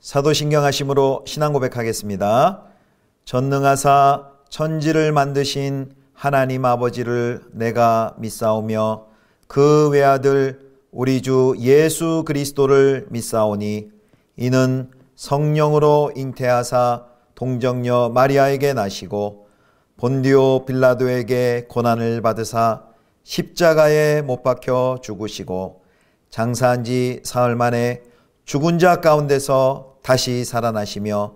사도신경 하심으로 신앙 고백하겠습니다. 전능하사 천지를 만드신 하나님 아버지를 내가 믿사오며 그 외아들 우리 주 예수 그리스도를 믿사오니 이는 성령으로 잉태하사 동정녀 마리아에게 나시고 본디오 빌라도에게 고난을 받으사 십자가에 못 박혀 죽으시고 장사한 지 사흘 만에 죽은 자 가운데서 다시 살아나시며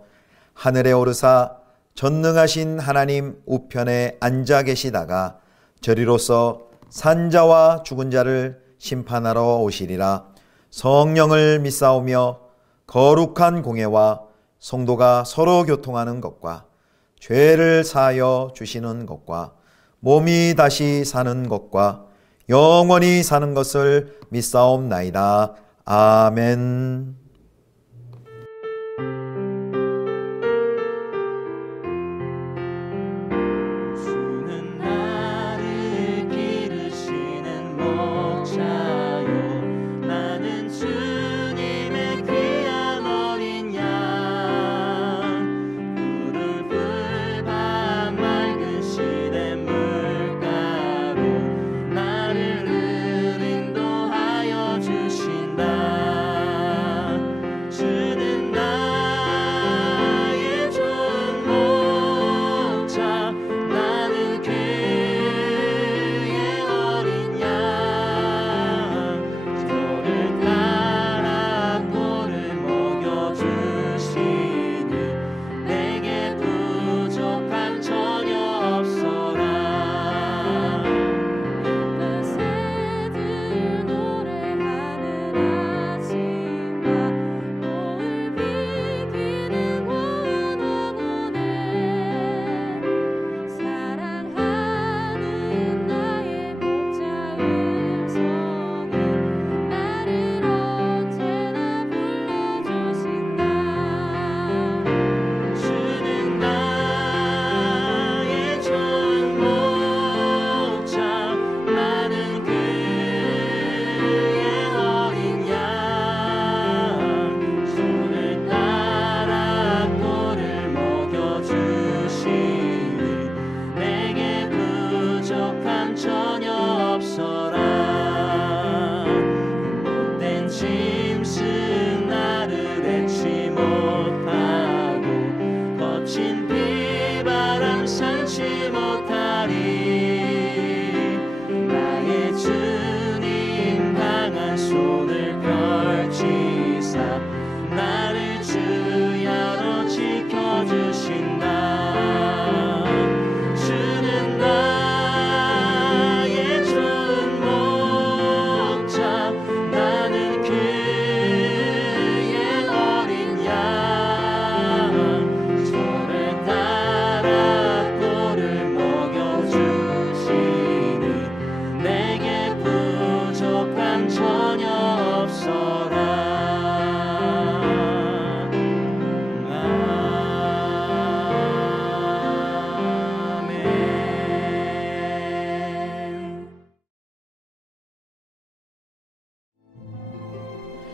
하늘에 오르사 전능하신 하나님 우편에 앉아 계시다가 저리로서 산자와 죽은 자를 심판하러 오시리라. 성령을 믿사오며 거룩한 공예와 성도가 서로 교통하는 것과 죄를 사하여 주시는 것과 몸이 다시 사는 것과 영원히 사는 것을 믿사옵나이다. 아멘.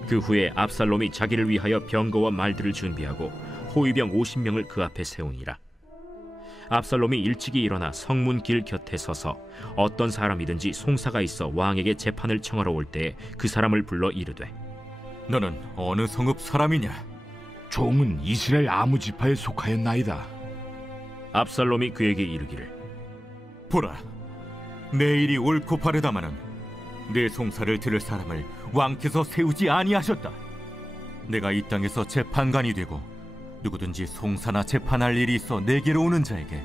그 후에 압살롬이 자기를 위하여 병거와 말들을 준비하고 호위병 50명을 그 앞에 세우니라. 압살롬이 일찍이 일어나 성문 길 곁에 서서 어떤 사람이든지 송사가 있어 왕에게 재판을 청하러 올 때에 그 사람을 불러 이르되, 너는 어느 성읍 사람이냐? 종은 이스라엘 아무 지파에 속하였나이다. 압살롬이 그에게 이르기를, 보라, 내 일이 옳고 바르다마는 내 송사를 들을 사람을 왕께서 세우지 아니하셨다. 내가 이 땅에서 재판관이 되고 누구든지 송사나 재판할 일이 있어 내게로 오는 자에게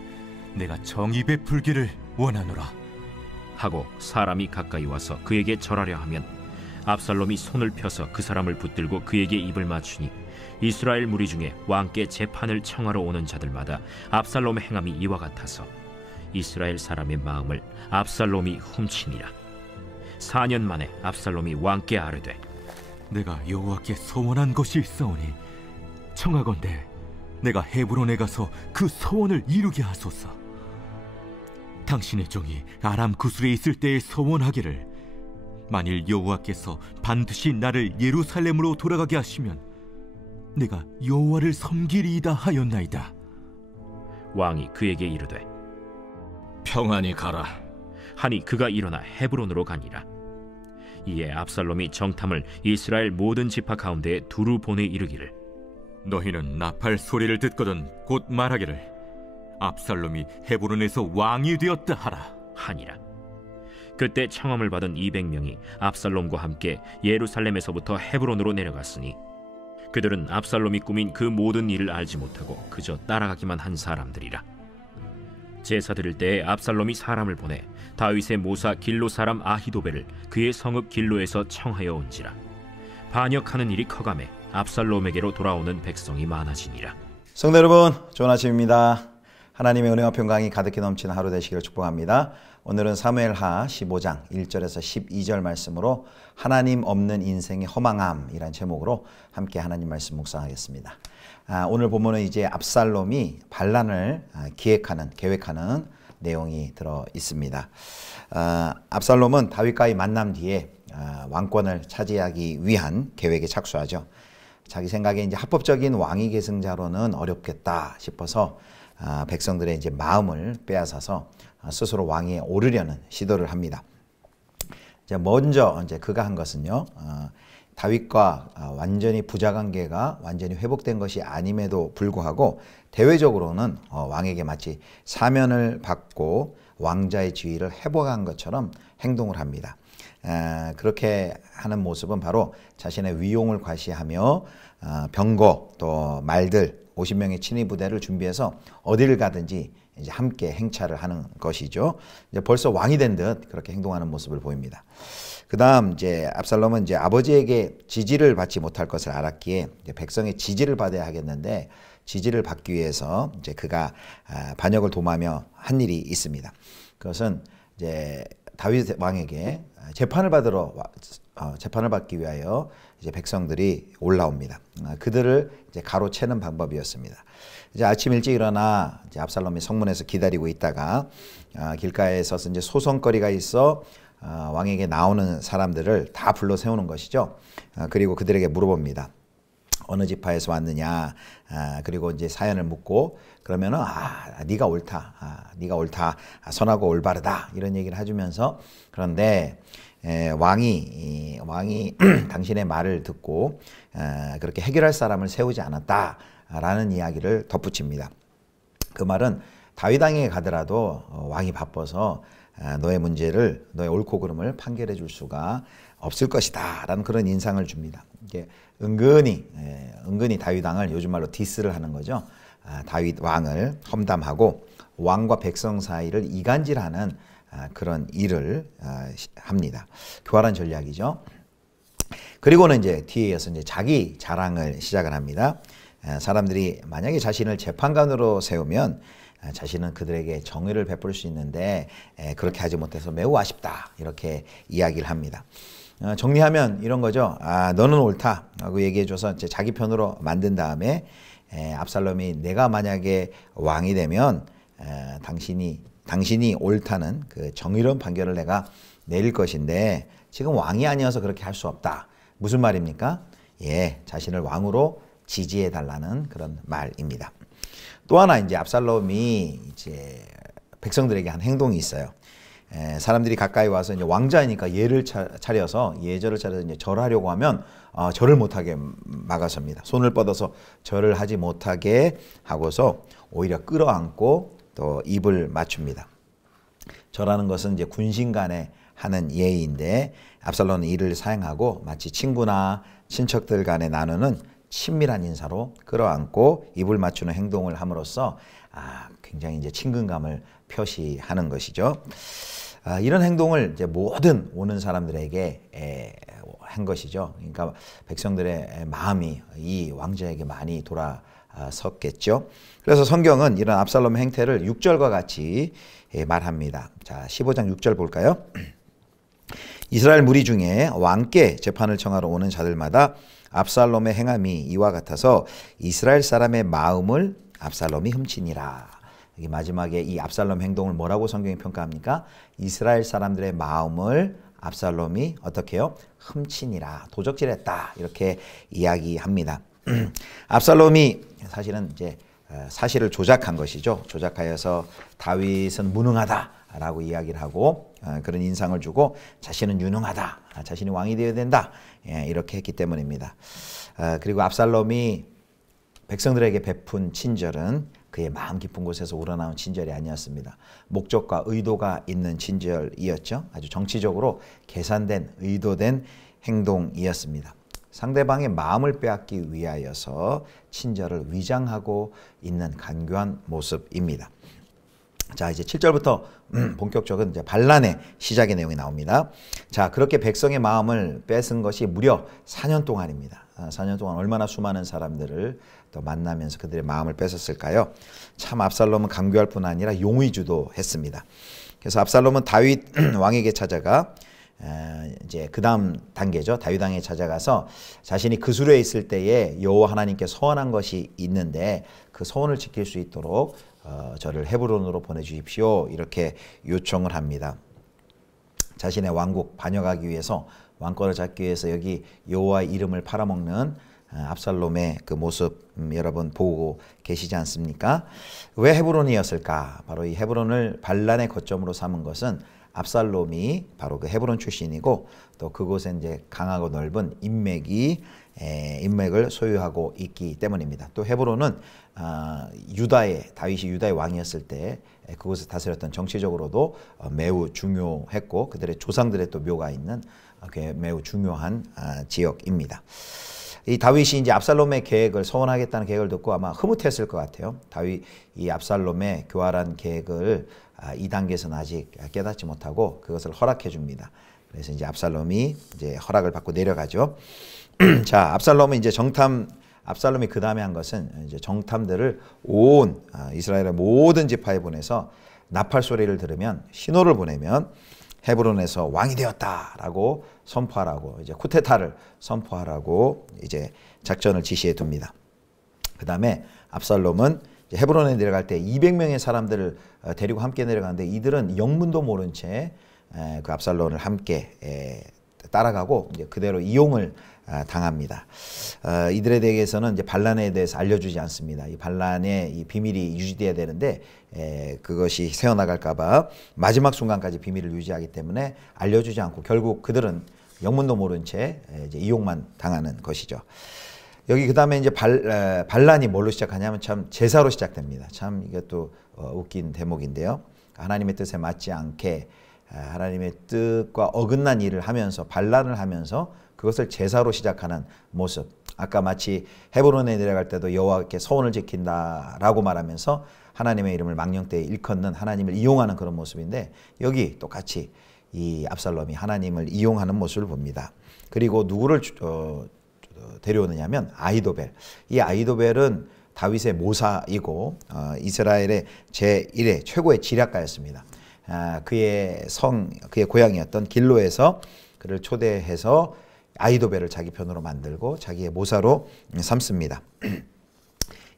내가 정의 베풀기를 원하노라 하고 사람이 가까이 와서 그에게 절하려 하면 압살롬이 손을 펴서 그 사람을 붙들고 그에게 입을 맞추니 이스라엘 무리 중에 왕께 재판을 청하러 오는 자들마다 압살롬의 행함이 이와 같아서 이스라엘 사람의 마음을 압살롬이 훔치니라. 4년 만에 압살롬이 왕께 아뢰되, 내가 여호와께 소원한 것이 있사오니 청하건대 내가 헤브론에 가서 그 소원을 이루게 하소서. 당신의 종이 아람 구술에 있을 때에 소원하기를, 만일 여호와께서 반드시 나를 예루살렘으로 돌아가게 하시면 내가 여호와를 섬기리이다 하였나이다. 왕이 그에게 이르되 평안히 가라. 하니 그가 일어나 헤브론으로 가니라. 이에 압살롬이 정탐을 이스라엘 모든 지파 가운데에 두루 보내 이르기를 너희는 나팔 소리를 듣거든 곧 말하기를 압살롬이 헤브론에서 왕이 되었다 하라. 하니라. 그때 청함을 받은 200명이 압살롬과 함께 예루살렘에서부터 헤브론으로 내려갔으니 그들은 압살롬이 꾸민 그 모든 일을 알지 못하고 그저 따라가기만 한 사람들이라. 제사 드릴 때에 압살롬이 사람을 보내 다윗의 모사 길로 사람 아히도벨을 그의 성읍 길로에서 청하여 온지라. 반역하는 일이 커가매 압살롬에게로 돌아오는 백성이 많아지니라. 성도 여러분, 좋은 아침입니다. 하나님의 은혜와 평강이 가득히 넘치는 하루 되시기를 축복합니다. 오늘은 사무엘하 15장 1절에서 12절 말씀으로 하나님 없는 인생의 허망함이란 제목으로 함께 하나님 말씀 묵상하겠습니다. 오늘 본문은 이제 압살롬이 반란을 계획하는 내용이 들어 있습니다. 압살롬은 다윗과의 만남 뒤에 왕권을 차지하기 위한 계획에 착수하죠. 자기 생각에 이제 합법적인 왕위 계승자로는 어렵겠다 싶어서 백성들의 이제 마음을 빼앗아서 스스로 왕위에 오르려는 시도를 합니다. 먼저 이제 그가 한 것은요, 다윗과 완전히 부자관계가 완전히 회복된 것이 아님에도 불구하고 대외적으로는 왕에게 마치 사면을 받고 왕자의 지위를 회복한 것처럼 행동을 합니다. 그렇게 하는 모습은 바로 자신의 위용을 과시하며 병거 또 말들 50명의 친위 부대를 준비해서 어디를 가든지 이제 함께 행차를 하는 것이죠. 이제 벌써 왕이 된 듯 그렇게 행동하는 모습을 보입니다. 그다음 이제 압살롬은 이제 아버지에게 지지를 받지 못할 것을 알았기에 이제 백성의 지지를 받아야 하겠는데 지지를 받기 위해서 이제 그가 반역을 도모하며 한 일이 있습니다. 그것은 이제 다윗 왕에게 재판을 받기 위하여 이제 백성들이 올라옵니다. 그들을 이제 가로채는 방법이었습니다. 이제 아침 일찍 일어나 이제 압살롬이 성문에서 기다리고 있다가 길가에서 이제 소송거리가 있어 왕에게 나오는 사람들을 다 불러 세우는 것이죠. 그리고 그들에게 물어봅니다. 어느 지파에서 왔느냐, 그리고 이제 사연을 묻고 그러면은 네가 옳다, 네가 옳다, 선하고 올바르다 이런 얘기를 해주면서 그런데 왕이 당신의 말을 듣고 그렇게 해결할 사람을 세우지 않았다라는 이야기를 덧붙입니다. 그 말은 다윗 왕에게 가더라도 왕이 바빠서 너의 문제를, 너의 옳고 그름을 판결해 줄 수가 없을 것이다 라는 그런 인상을 줍니다. 이게 은근히 다윗 왕을 요즘 말로 디스를 하는 거죠. 다윗 왕을 험담하고 왕과 백성 사이를 이간질하는 그런 일을 합니다. 교활한 전략이죠. 그리고는 이제 뒤에 이어서 이제 자기 자랑을 시작을 합니다. 사람들이 만약에 자신을 재판관으로 세우면 자신은 그들에게 정의를 베풀 수 있는데 그렇게 하지 못해서 매우 아쉽다 이렇게 이야기를 합니다. 정리하면 이런 거죠. 너는 옳다 하고 얘기해줘서 이제 자기 편으로 만든 다음에 압살롬이 내가 만약에 왕이 되면 당신이 옳다는 그 정의로운 판결을 내가 내릴 것인데 지금 왕이 아니어서 그렇게 할 수 없다. 무슨 말입니까? 자신을 왕으로 지지해 달라는 그런 말입니다. 또 하나 이제 압살롬이 이제 백성들에게 한 행동이 있어요. 사람들이 가까이 와서 이제 왕자이니까 예절을 차려서 이제 절하려고 하면 절을 못하게 막아섭니다. 손을 뻗어서 절을 하지 못하게 하고서 오히려 끌어안고 또 입을 맞춥니다. 절하는 것은 이제 군신 간에 하는 예의인데 압살롬은 이를 사용하고 마치 친구나 친척들 간에 나누는 친밀한 인사로 끌어안고 입을 맞추는 행동을 함으로써 굉장히 이제 친근감을 표시하는 것이죠. 이런 행동을 이제 모든 오는 사람들에게 한 것이죠. 그러니까 백성들의 마음이 이 왕자에게 많이 돌아섰겠죠. 그래서 성경은 이런 압살롬의 행태를 6절과 같이 말합니다. 자, 15장 6절 볼까요? 이스라엘 무리 중에 왕께 재판을 청하러 오는 자들마다 압살롬의 행함이 이와 같아서 이스라엘 사람의 마음을 압살롬이 훔치니라. 여기 마지막에 이 압살롬 행동을 뭐라고 성경이 평가합니까? 이스라엘 사람들의 마음을 압살롬이 어떻게 해요? 훔치니라. 도적질했다. 이렇게 이야기합니다. 압살롬이 사실은 이제 사실을 조작한 것이죠. 조작하여서 다윗은 무능하다라고 이야기를 하고 그런 인상을 주고 자신은 유능하다, 자신이 왕이 되어야 된다, 이렇게 했기 때문입니다. 그리고 압살롬이 백성들에게 베푼 친절은 그의 마음 깊은 곳에서 우러나온 친절이 아니었습니다. 목적과 의도가 있는 친절이었죠. 아주 정치적으로 계산된, 의도된 행동이었습니다. 상대방의 마음을 빼앗기 위하여서 친절을 위장하고 있는 간교한 모습입니다. 자, 이제 7절부터 본격적인 이제 반란의 시작의 내용이 나옵니다. 자, 그렇게 백성의 마음을 뺏은 것이 무려 4년 동안입니다. 4년 동안 얼마나 수많은 사람들을 또 만나면서 그들의 마음을 뺏었을까요? 참 압살롬은 강교할 뿐 아니라 용의주도 했습니다. 그래서 압살롬은 다윗 왕에게 찾아가 이제 그 다음 단계죠. 다윗 왕에 찾아가서 자신이 그술에 있을 때에 여호와 하나님께 서원한 것이 있는데 그 서원을 지킬 수 있도록 저를 헤브론으로 보내주십시오, 이렇게 요청을 합니다. 자신의 왕국 반역하기 위해서, 왕권을 잡기 위해서 여기 여호와의 이름을 팔아먹는 압살롬의 그 모습 여러분 보고 계시지 않습니까? 왜 헤브론이었을까? 바로 이 헤브론을 반란의 거점으로 삼은 것은 압살롬이 바로 그 헤브론 출신이고 또 그곳에 이제 강하고 넓은 인맥을 소유하고 있기 때문입니다. 또 헤브론은 다윗이 유다의 왕이었을 때 그곳을 다스렸던 정치적으로도 매우 중요했고 그들의 조상들의 또 묘가 있는 매우 중요한 지역입니다. 이 다윗이 이제 압살롬의 계획을 서원하겠다는 계획을 듣고 아마 흐뭇했을 것 같아요. 이 압살롬의 교활한 계획을 이 단계에서는 아직 깨닫지 못하고 그것을 허락해 줍니다. 그래서 이제 압살롬이 이제 허락을 받고 내려가죠. 자, 압살롬이 그 다음에 한 것은 이제 정탐들을 온 이스라엘의 모든 지파에 보내서 나팔 소리를 들으면 신호를 보내면 헤브론에서 왕이 되었다라고 선포하라고, 이제 쿠데타를 선포하라고 이제 작전을 지시해 둡니다. 그 다음에 압살롬은 헤브론에 내려갈 때 200명의 사람들을 데리고 함께 내려가는데 이들은 영문도 모른 채 그 압살롬을 함께 따라가고 이제 그대로 이용을 당합니다. 이들에 대해서는 이제 반란에 대해서 알려주지 않습니다. 이 반란의 이 비밀이 유지돼야 되는데 그것이 새어나갈까봐 마지막 순간까지 비밀을 유지하기 때문에 알려주지 않고 결국 그들은 영문도 모른 채 이제 이용만 당하는 것이죠. 여기 그 다음에 이제 반란이 뭘로 시작하냐면 참 제사로 시작됩니다. 참 이것도 웃긴 대목인데요. 하나님의 뜻에 맞지 않게 하나님의 뜻과 어긋난 일을 하면서 반란을 하면서 그것을 제사로 시작하는 모습. 아까 마치 헤브론에 내려갈 때도 여호와께 서원을 지킨다라고 말하면서 하나님의 이름을 망령되이 일컫는 하나님을 이용하는 그런 모습인데 여기 똑같이 이 압살롬이 하나님을 이용하는 모습을 봅니다. 그리고 누구를 데려오느냐면 아히도벨. 이 아히도벨은 다윗의 모사이고 이스라엘의 제1의 최고의 지략가였습니다. 그의 고향이었던 길로에서 그를 초대해서 아히도벨을 자기 편으로 만들고 자기의 모사로 삼습니다.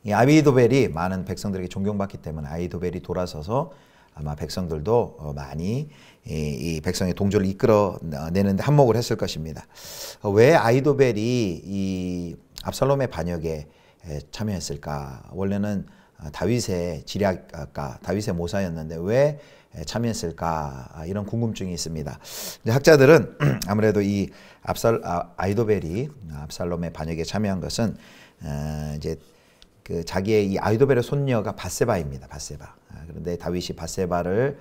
이 아히도벨이 많은 백성들에게 존경받기 때문에 아히도벨이 돌아서서 아마 백성들도 많이 이 백성의 동조를 이끌어내는데 한몫을 했을 것입니다. 왜 아히도벨이 이 압살롬의 반역에 참여했을까? 원래는 다윗의 지략가, 다윗의 모사였는데 왜 참여했을까? 이런 궁금증이 있습니다. 학자들은 아무래도 이 아히도벨이 압살롬의 반역에 참여한 것은 이제 그 자기의 이 아히도벨의 손녀가 밧세바입니다. 밧세바. 그런데 다윗이 밧세바를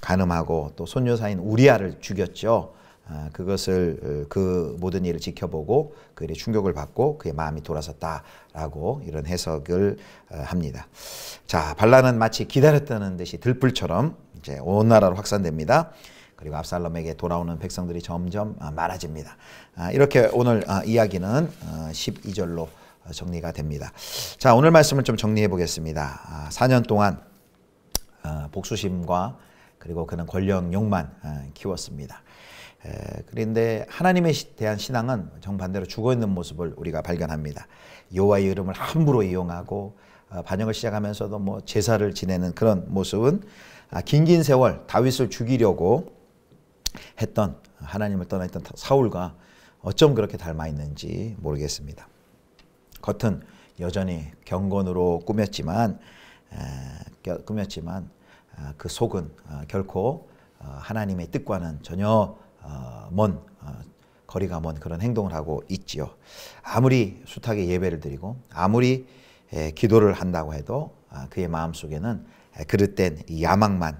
간음하고 또 손여사인 우리아를 죽였죠. 그것을 그 모든 일을 지켜보고 그 일에 충격을 받고 그의 마음이 돌아섰다라고 이런 해석을 합니다. 자, 반란은 마치 기다렸다는 듯이 들불처럼 이제 온 나라로 확산됩니다. 그리고 압살롬에게 돌아오는 백성들이 점점 많아집니다. 이렇게 오늘 이야기는 12절로 정리가 됩니다. 자, 오늘 말씀을 좀 정리해 보겠습니다. 4년 동안 복수심과 그리고 그는 권력 욕만 키웠습니다. 그런데 하나님에 대한 신앙은 정반대로 죽어있는 모습을 우리가 발견합니다. 여호와의 이름을 함부로 이용하고 반역을 시작하면서도 뭐 제사를 지내는 그런 모습은 긴 세월 다윗을 죽이려고 했던 하나님을 떠나 있던 사울과 어쩜 그렇게 닮아 있는지 모르겠습니다. 겉은 여전히 경건으로 꾸몄지만 그 속은 결코 하나님의 뜻과는 전혀 거리가 먼 그런 행동을 하고 있지요. 아무리 숱하게 예배를 드리고 아무리 기도를 한다고 해도 그의 마음속에는 그릇된 야망만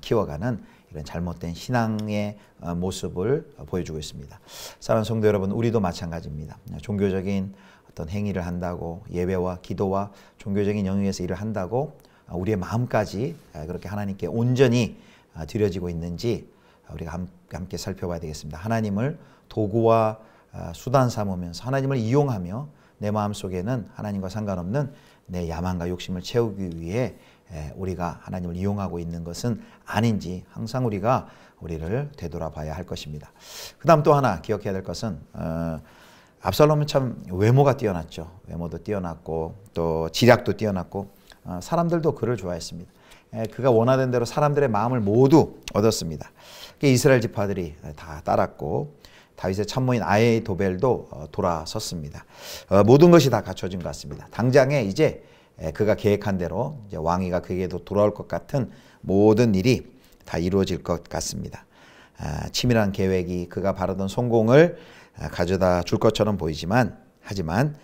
키워가는 이런 잘못된 신앙의 모습을 보여주고 있습니다. 사랑하는 성도 여러분, 우리도 마찬가지입니다. 종교적인 어떤 행위를 한다고, 예배와 기도와 종교적인 영역에서 일을 한다고 우리의 마음까지 그렇게 하나님께 온전히 드려지고 있는지 우리가 함께 살펴봐야 되겠습니다. 하나님을 도구와 수단 삼으면서 하나님을 이용하며 내 마음속에는 하나님과 상관없는 내 야망과 욕심을 채우기 위해 우리가 하나님을 이용하고 있는 것은 아닌지 항상 우리를 되돌아봐야 할 것입니다. 그 다음 또 하나 기억해야 될 것은 압살롬은 참 외모가 뛰어났죠. 외모도 뛰어났고 또 지략도 뛰어났고 사람들도 그를 좋아했습니다. 그가 원하던 대로 사람들의 마음을 모두 얻었습니다. 이스라엘 지파들이 다 따랐고 다윗의 참모인 아히도벨도 돌아섰습니다. 모든 것이 다 갖춰진 것 같습니다. 당장에 이제 그가 계획한 대로 이제 왕위가 그에게도 돌아올 것 같은 모든 일이 다 이루어질 것 같습니다. 치밀한 계획이 그가 바라던 성공을 가져다 줄 것처럼 보이지만 하지만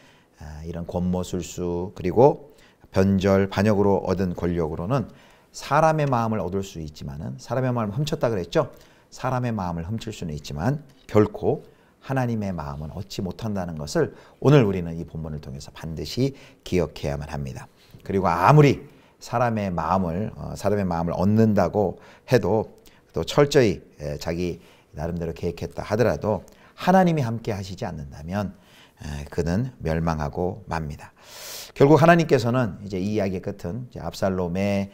이런 권모술수 그리고 변절 반역으로 얻은 권력으로는 사람의 마음을 얻을 수 있지만은 사람의 마음을 훔쳤다 그랬죠. 사람의 마음을 훔칠 수는 있지만 결코 하나님의 마음은 얻지 못한다는 것을 오늘 우리는 이 본문을 통해서 반드시 기억해야만 합니다. 그리고 아무리 사람의 마음을 얻는다고 해도 또 철저히 자기 나름대로 계획했다 하더라도 하나님이 함께 하시지 않는다면 그는 멸망하고 맙니다. 결국 하나님께서는 이제 이 이야기의 끝은 이제 압살롬의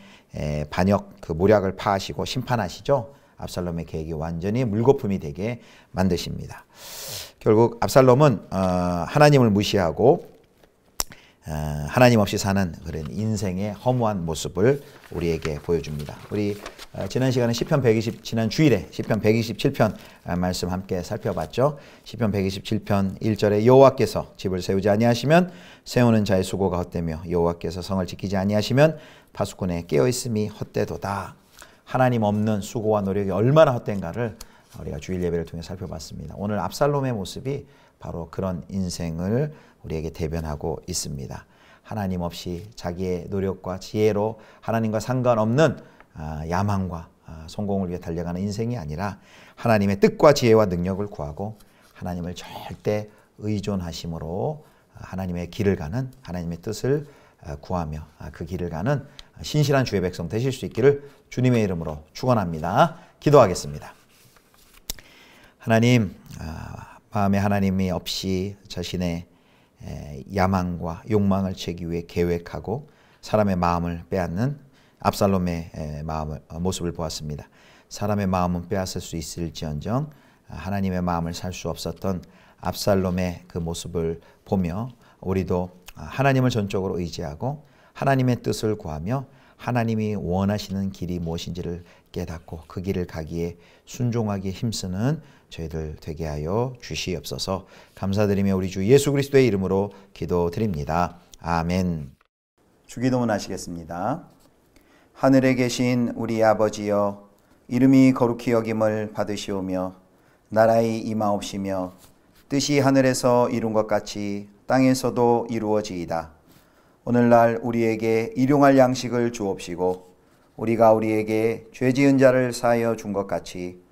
반역 그 모략을 파하시고 심판하시죠. 압살롬의 계획이 완전히 물거품이 되게 만드십니다. 결국 압살롬은 하나님을 무시하고 하나님 없이 사는 그런 인생의 허무한 모습을 우리에게 보여줍니다. 우리 지난 시간에 지난 주일에 시편 127편 말씀 함께 살펴봤죠. 시편 127편 1절에 여호와께서 집을 세우지 아니하시면 세우는 자의 수고가 헛되며 여호와께서 성을 지키지 아니하시면 파수꾼의 깨어있음이 헛되도다. 하나님 없는 수고와 노력이 얼마나 헛된가를 우리가 주일 예배를 통해 살펴봤습니다. 오늘 압살롬의 모습이 바로 그런 인생을 우리에게 대변하고 있습니다. 하나님 없이 자기의 노력과 지혜로 하나님과 상관없는 야망과 성공을 위해 달려가는 인생이 아니라 하나님의 뜻과 지혜와 능력을 구하고 하나님을 절대 의존하심으로 하나님의 길을 가는 하나님의 뜻을 구하며 그 길을 가는 신실한 주의 백성 되실 수 있기를 주님의 이름으로 축원합니다. 기도하겠습니다. 하나님, 마음에 하나님이 없이 자신의 야망과 욕망을 채기 위해 계획하고 사람의 마음을 빼앗는 압살롬의 모습을 보았습니다. 사람의 마음은 빼앗을 수 있을지언정 하나님의 마음을 살 수 없었던 압살롬의 그 모습을 보며 우리도 하나님을 전적으로 의지하고 하나님의 뜻을 구하며 하나님이 원하시는 길이 무엇인지를 깨닫고 그 길을 가기에 순종하기에 힘쓰는 저희들 되게 하여 주시옵소서. 감사드리며 우리 주 예수 그리스도의 이름으로 기도드립니다. 아멘. 주기도문 하시겠습니다. 하늘에 계신 우리 아버지여, 이름이 거룩히 여김을 받으시오며 나라의 임하옵시며 뜻이 하늘에서 이룬 것 같이 땅에서도 이루어지이다. 오늘날 우리에게 일용할 양식을 주옵시고 우리가 우리에게 죄 지은 자를 사하여 준 것 같이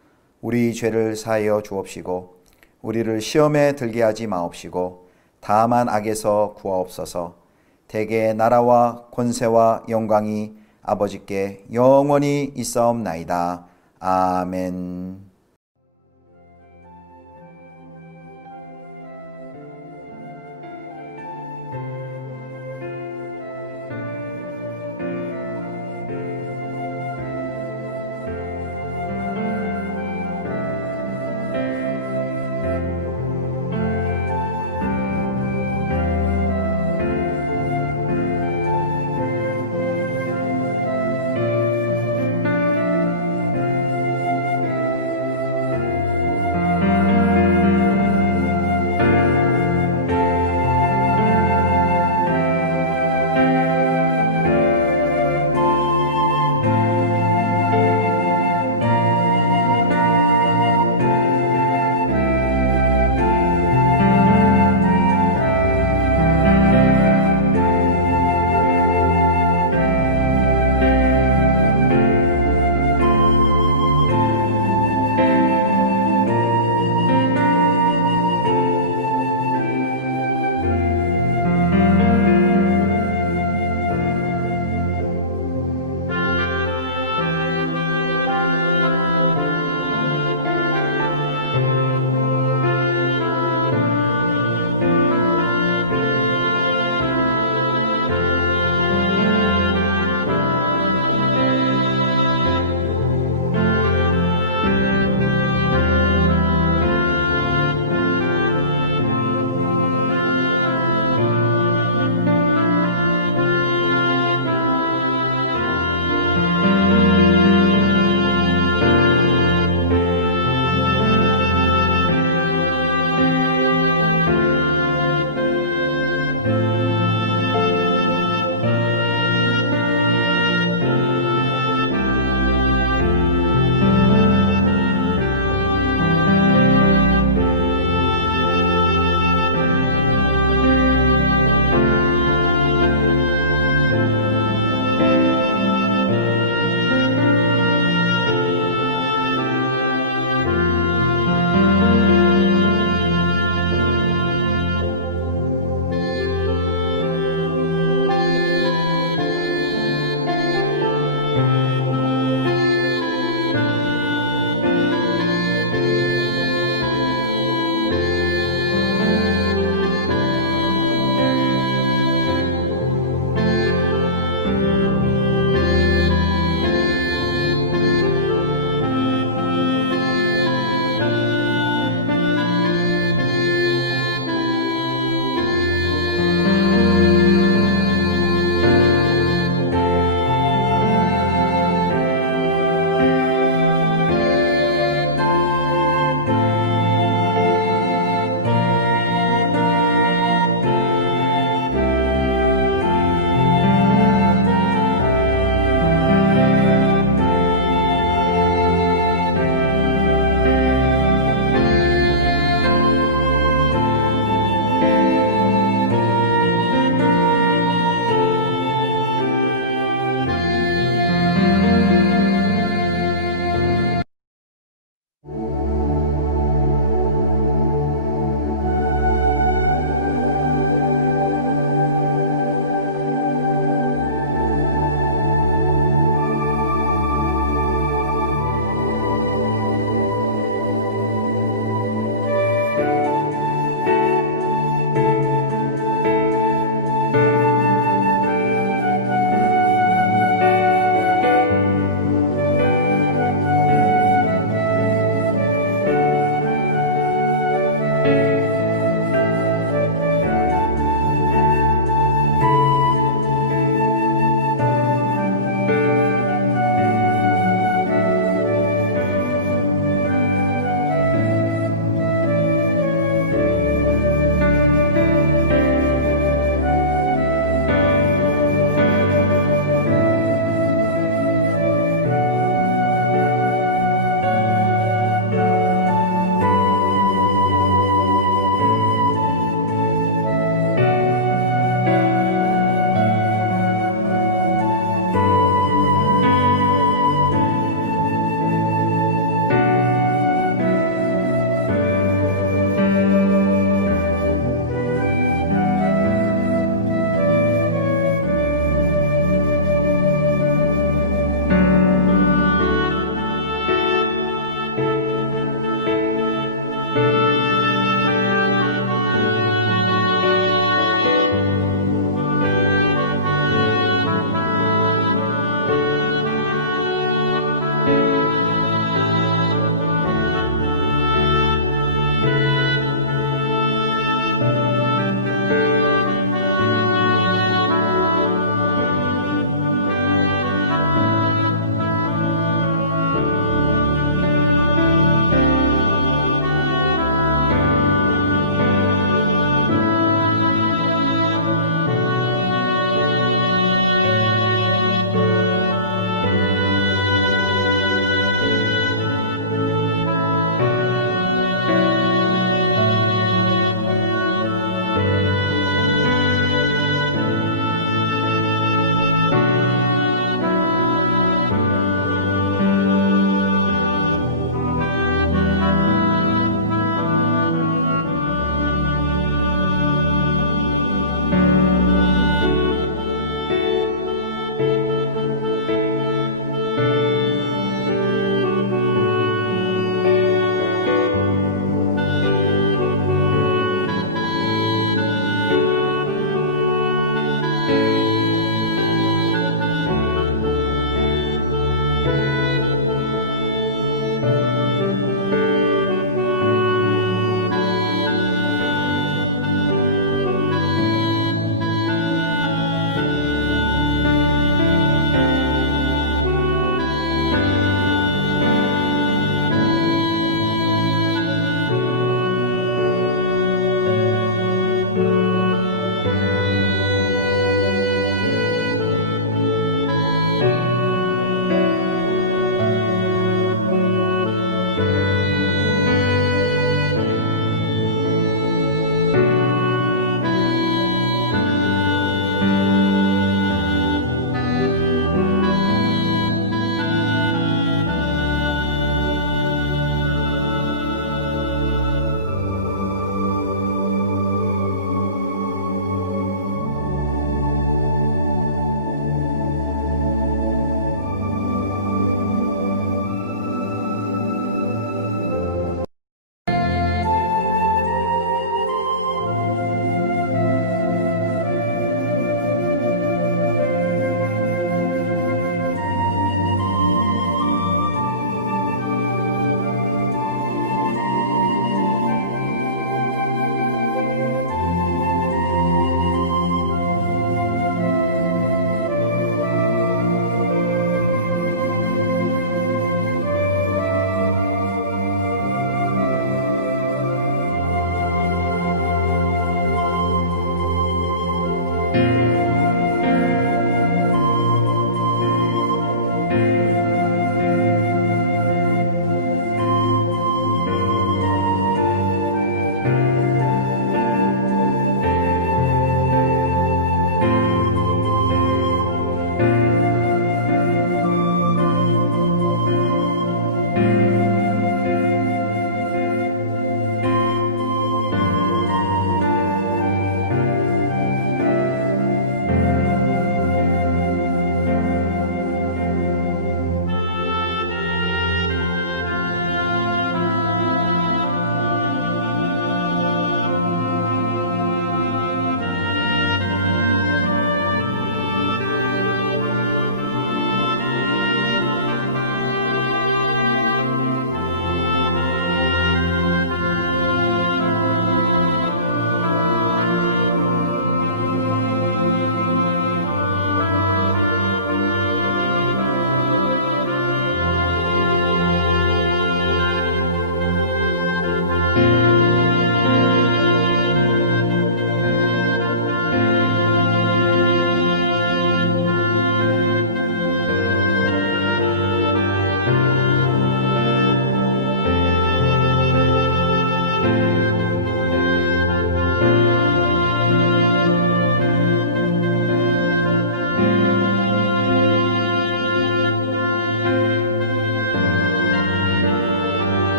우리 죄를 사하여 주옵시고 우리를 시험에 들게 하지 마옵시고 다만 악에서 구하옵소서. 대개 나라와 권세와 영광이 아버지께 영원히 있사옵나이다. 아멘.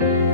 아멘.